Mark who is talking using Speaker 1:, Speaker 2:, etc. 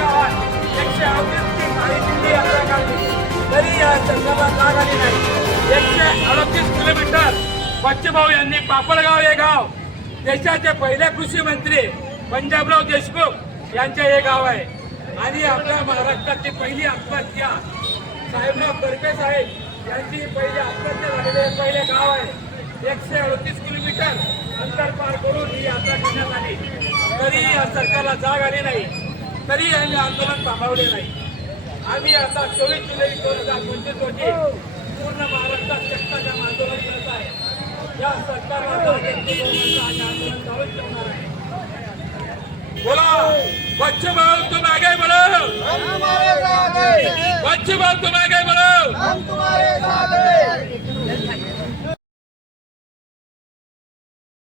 Speaker 1: गावात एकशे अडतीसची दिंडी यात्रा काढली. तरी या संदर्भात राग आली नाही. एकशे अडतीस किलोमीटर बच्चूभाऊ यांनी पापडगाव हे गाव देशाचे पहिले कृषी मंत्री पंजाबराव देशमुख यांचे हे गाव आहे. आणि आपल्या महाराष्ट्राची पहिली आत्महत्या. साहेबराव करपे साहेब यांची पहिली आत्महत्या झालेले पहिले गाव आहे. एकशे अडतीस किलोमीटर अंतर पार करून ही यात्रा करण्यात आली. तरीही या सरकारला जाग आली नाही. तरी आम्ही आंदोलन थांबवले नाही. आम्ही आता चोवीस जुलै दोन हजार पंचवीस रोजी पूर्ण महाराष्ट्रात चक्काच्या आंदोलन करत आहे. या सरकारला आम्ही आंदोलन चालूच आहे बोला बच्चे भाऊ तुम आगे बढ़ो बच्चे भाऊ तुम आगे बढ़ो